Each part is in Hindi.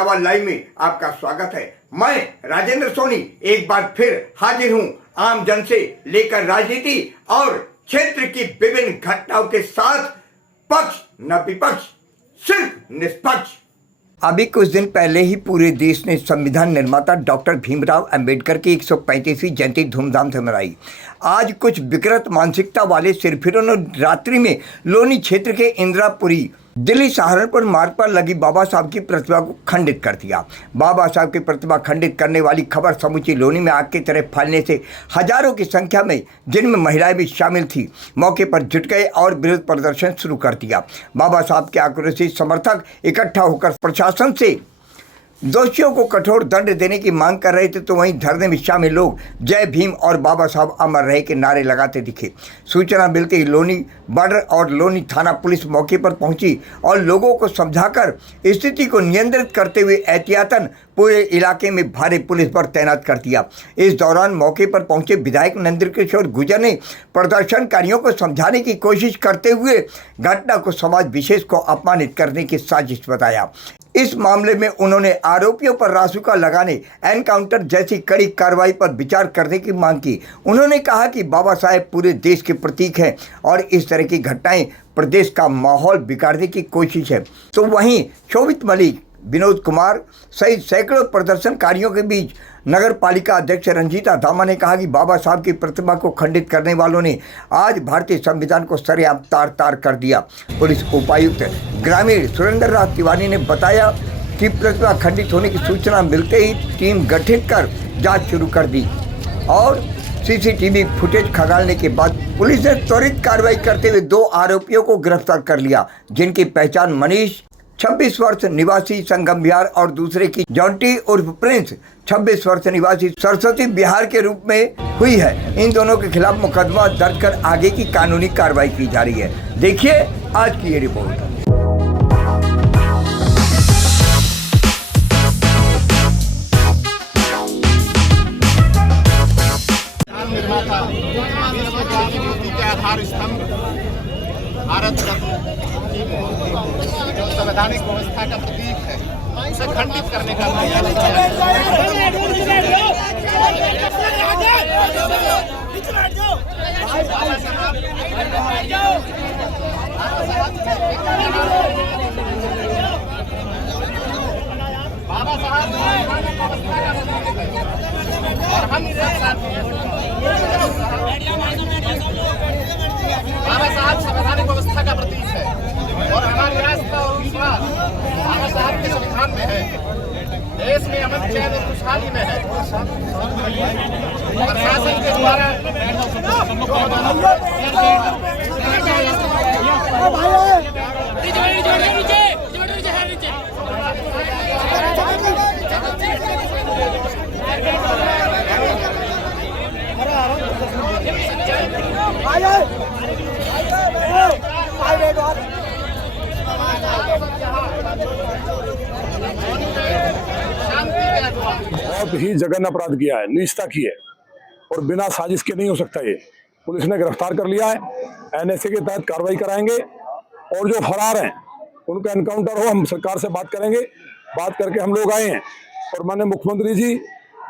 इटावा लाइव में आपका स्वागत है। मैं राजेंद्र सोनी एक बार फिर हाजिर हूं आम जन से लेकर राजनीति और क्षेत्र की विभिन्न घटनाओं के साथ, पक्ष न विपक्ष, सिर्फ निष्पक्ष। अभी कुछ दिन पहले ही पूरे देश ने संविधान निर्माता डॉक्टर भीमराव अंबेडकर की 135वीं जयंती धूमधाम से मनाई। आज कुछ विकृत मानसिकता वाले सिरफिरों ने रात्रि में लोनी क्षेत्र के इंदिरापुरी दिल्ली सहारनपुर मार्ग पर लगी बाबा साहब की प्रतिमा को खंडित कर दिया। बाबा साहब की प्रतिमा खंडित करने वाली खबर समूची लोनी में आग की तरह फैलने से हजारों की संख्या में, जिनमें महिलाएं भी शामिल थी, मौके पर जुट गए और विरोध प्रदर्शन शुरू कर दिया। बाबा साहब के आक्रोशित समर्थक इकट्ठा होकर प्रशासन से दोषियों को कठोर दंड देने की मांग कर रहे थे, तो वहीं धरने में शामिल लोग जय भीम और बाबा साहब अमर रहे के नारे लगाते दिखे। सूचना मिलते ही लोनी बॉर्डर और लोनी थाना पुलिस मौके पर पहुंची और लोगों को समझाकर स्थिति को नियंत्रित करते हुए एहतियातन पूरे इलाके में भारी पुलिस बल तैनात कर दिया। इस दौरान मौके पर पहुंचे विधायक नंदकिशोर गुर्जर ने प्रदर्शनकारियों को समझाने की कोशिश करते हुए घटना को समाज विशेष को अपमानित करने की साजिश बताया। इस मामले में उन्होंने आरोपियों पर रासुका लगाने, एनकाउंटर जैसी कड़ी कार्रवाई पर विचार करने की मांग की। उन्होंने कहा कि बाबा साहेब पूरे देश के प्रतीक हैं और इस तरह की घटनाएं प्रदेश का माहौल बिगाड़ने की कोशिश है। तो वहीं शोभित मलिक, विनोद कुमार सहित सैकड़ों प्रदर्शनकारियों के बीच नगर पालिका अध्यक्ष रंजीता धामा ने कहा कि बाबा साहब की प्रतिमा को खंडित करने वालों ने आज भारतीय संविधान को सरेआम तार-तार कर दिया। पुलिस उपायुक्त ग्रामीण सुरेंद्र राज तिवारी ने बताया कि प्रतिमा खंडित होने की सूचना मिलते ही टीम गठित कर जांच शुरू कर दी और सीसीटीवी फुटेज खंगालने के बाद पुलिस ने त्वरित कार्रवाई करते हुए 2 आरोपियों को गिरफ्तार कर लिया, जिनकी पहचान मनीष 26 वर्ष निवासी संगम बिहार और दूसरे की जॉन्टी उर्फ प्रिंस 26 वर्ष निवासी सरस्वती बिहार के रूप में हुई है। इन दोनों के खिलाफ मुकदमा दर्ज कर आगे की कानूनी कार्रवाई की जा रही है। देखिए आज की ये रिपोर्ट। आधार स्तंभ भारत रत्न जो संवैधानिक व्यवस्था का प्रतीक है, उसे खंडित करने का बाबा साहब और हम बाबा साहब संवैधानिक व्यवस्था का प्रतीक है और हमारी आस्था और विश्वास बाबा साहब के संविधान में है। देश में अमन, चैन और खुशहाली में है। प्रशासन के द्वारा बहुत ही जघन्य अपराध किया है, नीचता की है और बिना साजिश के नहीं हो सकता। ये पुलिस ने गिरफ्तार कर लिया है, एनएसए के तहत कार्रवाई कराएंगे और जो फरार हैं उनका एनकाउंटर हो। हम सरकार से बात करेंगे, बात करके हम लोग आए हैं और माननीय मुख्यमंत्री जी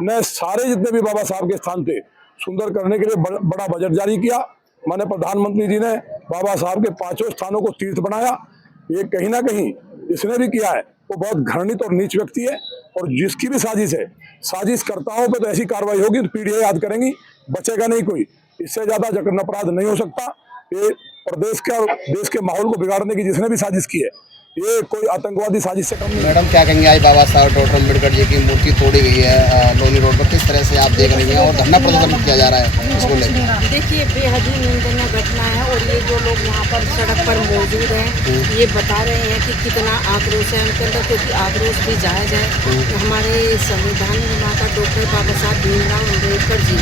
ने सारे जितने भी बाबा साहब के स्थान थे सुंदर करने के लिए बड़ा बजट जारी किया। माननीय प्रधानमंत्री जी ने बाबा साहब के 5 स्थानों को तीर्थ बनाया। ये कहीं ना कहीं इसने भी किया है, वो बहुत घृणित और नीच व्यक्ति है और जिसकी भी साजिश है, साजिशकर्ताओं पे तो ऐसी कार्रवाई होगी तो पीढ़ियां याद करेंगी, बचेगा नहीं कोई। इससे ज्यादा जघन्य अपराध नहीं हो सकता। ये प्रदेश का और देश के माहौल को बिगाड़ने की जिसने भी साजिश की है, ये कोई आतंकवादी साजिश से कम नहीं। मैडम क्या कहेंगे, आज बाबा साहब डॉक्टर अम्बेडकर जी की मूर्ति तोड़ी गई है लोनी रोड पर, किस तरह से आप देख रही हैं और धरना प्रदर्शन किया जा रहा है इसको लेकर? देखिए, बेहद ही निंदनीय घटना है और ये जो लोग यहाँ पर सड़क पर मौजूद हैं ये बता रहे हैं कि कितना आक्रोश है उनके अंदर, क्योंकि आक्रोश भी जायज है। हमारे संविधान निर्माता डॉक्टर बाबा साहब भीमराव अम्बेडकर जी,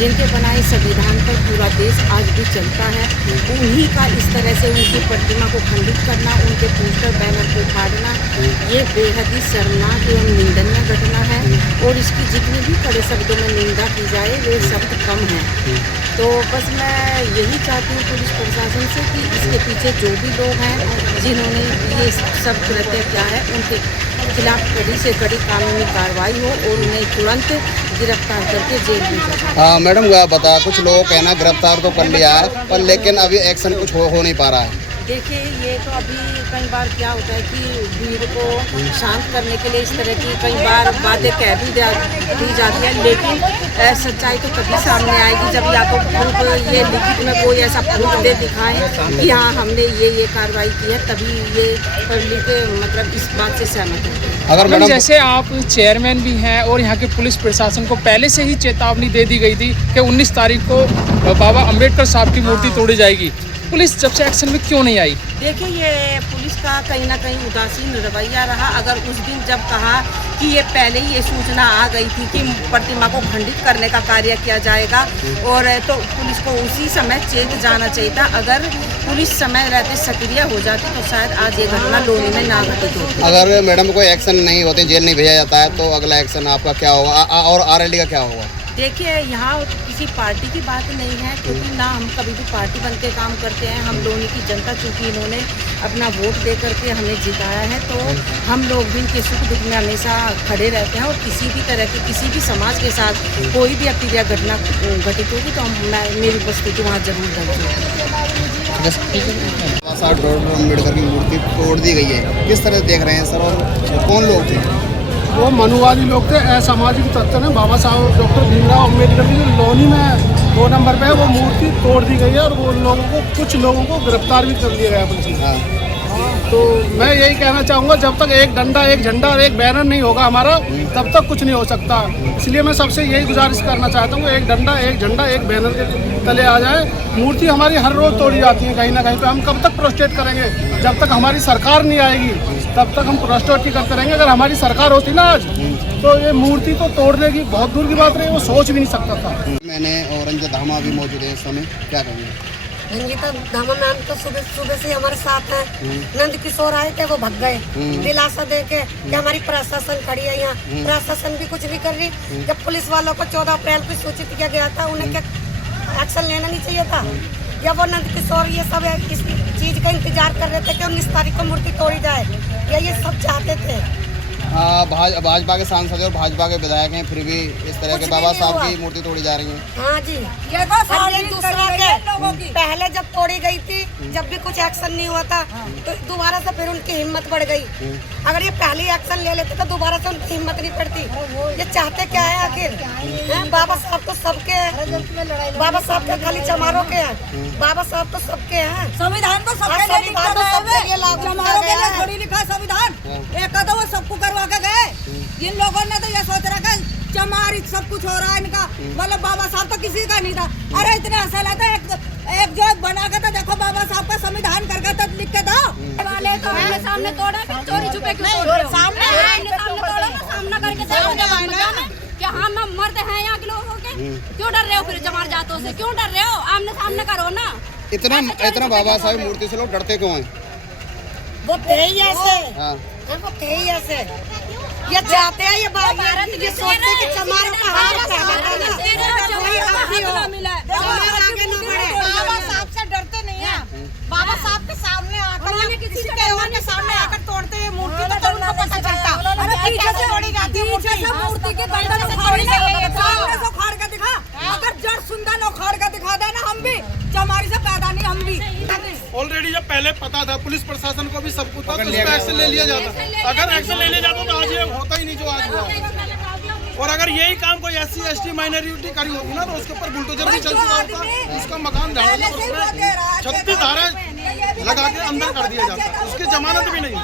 जिनके बनाए संविधान पर पूरा देश आज भी चलता है, उन्हीं का इस तरह से उनकी प्रतिमा को खंडित करना, उनके पोस्टर बैनर को फाड़ना, ये बेहद ही शर्मनाक एवं निंदनीय घटना है और इसकी जितनी भी कड़े शब्दों में निंदा की जाए वे शब्द कम हैं। तो बस मैं यही चाहती हूँ पुलिस प्रशासन से कि इसके पीछे जो भी लोग हैं जिन्होंने ये सब कृत्य किया है उनके खिलाफ कड़ी से कड़ी कानूनी कार्रवाई हो और उन्हें तुरंत गिरफ्तार करके जेल भेजा जाए। हाँ मैडम बता, कुछ लोगों का कहना गिरफ्तार तो कर लिया है पर लेकिन अभी एक्शन कुछ हो नहीं पा रहा है। देखिए ये तो अभी कई बार क्या होता है कि भीड़ को शांत करने के लिए इस तरह की कई बार बातें कह भी दी जाती है, लेकिन सच्चाई तो कभी सामने आएगी जब या तो प्रूफ ये लिखित में कोई ऐसा प्रूफ दे दिखाएं कि हाँ हमने ये कार्रवाई की है, तभी ये पब्लिक मतलब इस बात से सहमत है। अगर मैडम मैडम जैसे आप चेयरमैन भी हैं और यहाँ के पुलिस प्रशासन को पहले से ही चेतावनी दे दी गई थी कि 19 तारीख को बाबा अंबेडकर साहब की मूर्ति तोड़ी जाएगी, पुलिस जब से एक्शन में क्यों नहीं आई? देखिए ये पुलिस का कहीं ना कहीं उदासीन रवैया रहा। अगर उस दिन जब कहा कि ये पहले ही ये सूचना आ गई थी कि प्रतिमा को खंडित करने का कार्य किया जाएगा और तो पुलिस को उसी समय चेत जाना चाहिए था। अगर पुलिस समय रहते सक्रिय हो जाती तो शायद आज ये घटना लोनी में ना घटित होती। अगर मैडम कोई एक्शन नहीं होते, जेल नहीं भेजा जाता है, तो अगला एक्शन आपका क्या होगा और आरएलडी का क्या होगा? देखिए यहाँ किसी पार्टी की बात नहीं है, क्योंकि ना हम कभी भी पार्टी बन के काम करते हैं। हम लोगों की जनता, चूँकि इन्होंने अपना वोट दे करके हमें जिताया है, तो हम लोग भी इनके सुख दुख में हमेशा खड़े रहते हैं और किसी भी तरह की किसी भी समाज के साथ कोई भी अप्रिय घटना घटित होगी तो मेरी उपस्थिति वहाँ जरूर दर्ज होगी। अम्बेडकर की मूर्ति तोड़ दी गई है, किस तरह देख रहे हैं सर और कौन लोग थे? वो मनुवादी लोग थे, असामाजिक तत्व ने बाबा साहब डॉक्टर भीमराव अम्बेडकर की जो लोनी में 2 नंबर पे है वो मूर्ति तोड़ दी गई है और वो लोगों को कुछ लोगों को गिरफ्तार भी कर लिया गया पुलिस ने। तो मैं यही कहना चाहूँगा, जब तक एक डंडा एक झंडा और एक बैनर नहीं होगा हमारा, तब तक कुछ नहीं हो सकता। इसलिए मैं सबसे यही गुजारिश करना चाहता हूँ, एक डंडा एक झंडा एक बैनर के तले आ जाए। मूर्ति हमारी हर रोज़ तोड़ी जाती है कहीं ना कहीं पे। हम कब तक प्रोटेस्ट करेंगे? जब तक हमारी सरकार नहीं आएगी तब तक हम प्रोटेस्ट ही करते रहेंगे। अगर हमारी सरकार होती ना आज, तो ये मूर्ति तो तोड़ने की बहुत दूर की बात रही, वो सोच भी नहीं सकता था। मैंने और रंजित धामा भी मौजूद है इस समय, क्या कहेंगे? रंजिता धामा मैम तो सुबह से हमारे साथ है। नंद किशोर आए थे, वो भाग गए दिलासा दे के कि हमारी प्रशासन खड़ी है यहाँ। प्रशासन भी कुछ नहीं कर रही। जब पुलिस वालों को 14 अप्रैल को सूचित किया गया था, उन्हें क्या एक्शन लेना नहीं चाहिए था? या वो नंद किशोर ये सब इस चीज का इंतजार कर रहे थे कि 19 तारीख को मूर्ति तोड़ी जाए, या ये सब चाहते थे? भाजपा के सांसद और भाजपा के विधायक हैं, फिर भी इस तरह के बाबा साहब की मूर्ति तोड़ी जा रही है। हाँ जी, ये दूसरा के पहले जब तोड़ी गई थी, जब भी कुछ एक्शन नहीं हुआ था, तो दोबारा से फिर उनकी हिम्मत बढ़ गई। अगर ये पहले एक्शन ले लेते तो दोबारा से उनकी हिम्मत नहीं पड़ती। ये चाहते क्या है आखिर? बाबा साहब तो सबके हैं, बाबा साहब के खाली चमारों के हैं, बाबा साहब तो सबके हैं। संविधान तो सबके लिए लागू थोड़ी लिखा संविधान, एक तो वो सबको करवा के गए। इन लोगों ने तो ये सोच रखा चमार सब कुछ हो रहा है इनका, मतलब बाबा साहब तो किसी का नहीं था। अरे इतने असल है, एक जो बना के तो देखो बाबा साहब का संविधान करके तो लिख के दो। वाले तो हमने सामने तोड़ा, चोरी छुपे क्यों तोड़ रहे हो? सामने तोड़ो ना, सामना करके कि हम मर्द हैं यहाँ के लोगों के। क्यों डर रहे हो? फिर जमार जातों से क्यों डर रहे हो? आमने सामने करो ना। इतना बाबा साहब मूर्ति से लोग डरते क्यों हैं? वो थे ही ऐसे, वो थे ही ऐसे। ये चाहते हैं, ये सोचते हैं कि चमारों का हाथ बाबा साहब से डरते नहीं है। बाबा साहब के सामने आकर किसी के सामने आकर तोड़ते हैं मूर्ति, तो उनको पता चलता तोड़ी जाती है मूर्ति के सामने से उखाड़ के दिखा। अगर जड़ सुंदर उखाड़ के दिखा देना, हम भी चमारी से पैदा नहीं, हम भी ऑलरेडी जब पहले पता था, पुलिस प्रशासन को भी सब कुछ था, तो उस पर एक्शन ले लिया जाता। अगर एक्शन लेने जाता तो आज ये होता ही नहीं जो आज हुआ। और अगर यही काम कोई SC ST माइनॉरिटी करी होगी ना, तो उसके ऊपर बुलडोजर भी चल चुका होता, उसका मकान ढाल 36 धारा लगा के अंदर कर दिया जाता, उसकी जमानत भी नहीं।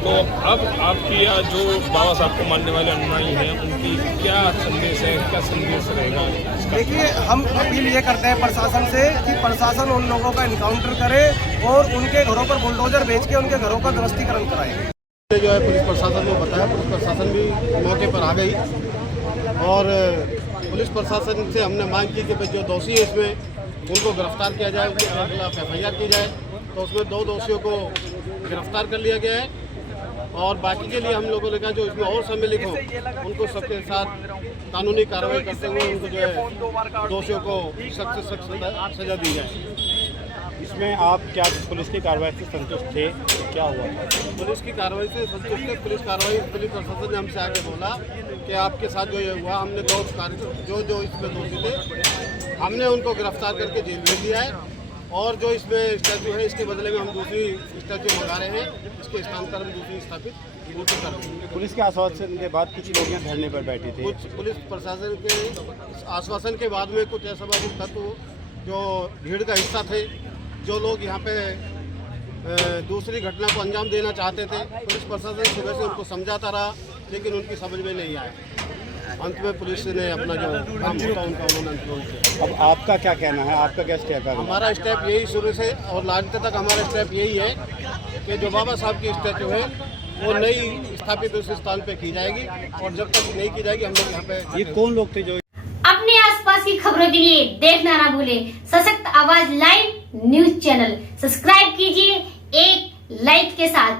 तो अब आपकी जो बाबा साहब को मानने वाले अनुयायी हैं, उनकी क्या संदेश है, क्या संदेश रहेगा? देखिए, हम अपील ये करते हैं प्रशासन से कि प्रशासन उन लोगों का इनकाउंटर करे और उनके घरों पर बुलडोजर भेज के उनके घरों का ध्वस्तीकरण कराए। जो है पुलिस प्रशासन को बताया, पुलिस प्रशासन भी मौके पर आ गई और पुलिस प्रशासन से हमने मांग की कि जो दोषी है इसमें उनको गिरफ्तार किया जाए, उनके खिलाफ FIR की जाए। तो उसमें 2 दोषियों को गिरफ्तार कर लिया गया है और बाकी के लिए हम लोगों ने कहा जो इसमें और सम्मिलित हो उनको सबके साथ कानूनी कार्रवाई करते हुए उनको जो है दोषियों को सख्त सजा दी जाए। इसमें आप क्या पुलिस की कार्रवाई से संतुष्ट थे, क्या हुआ? पुलिस की कार्रवाई से संतुष्ट थे। पुलिस प्रशासन ने हमसे आके बोला कि आपके साथ जो ये हुआ, हमने जो इसमें दोषी थे हमने उनको गिरफ्तार करके जेल भेज दिया है, और जो इसमें स्टैचू है इसके बदले में हम दूसरी स्टैचू मंगा रहे हैं, इसके स्थान पर हम दूसरी स्थापित मूर्ति कर रहे हैं। पुलिस के आश्वासन के बाद कुछ लोग यहाँ धरने पर बैठे थे। कुछ पुलिस प्रशासन के आश्वासन के बाद में कुछ असामाजिक तत्व जो भीड़ का हिस्सा थे, जो लोग यहाँ पे दूसरी घटना को अंजाम देना चाहते थे, पुलिस प्रशासन सुबह से उनको समझाता रहा, लेकिन उनकी समझ में नहीं आया। अंत में पुलिस ने अपना जो काम होता उनका उन्होंने अंतरोध किया। अब आपका क्या कहना है, आपका क्या स्टेप है? हमारा स्टेप यही शुरू से और लास्ट तक हमारा स्टेप यही है कि जो बाबा साहब की स्टैचू है वो नई स्थापित उस स्थान पे की जाएगी, और जब तक नहीं की जाएगी हम लोग यहाँ पे। ये कौन लोग थे जो अपने आसपास की खबरों के लिए देखना ना भूलें सशक्त आवाज लाइव न्यूज चैनल। सब्सक्राइब कीजिए एक लाइक के साथ।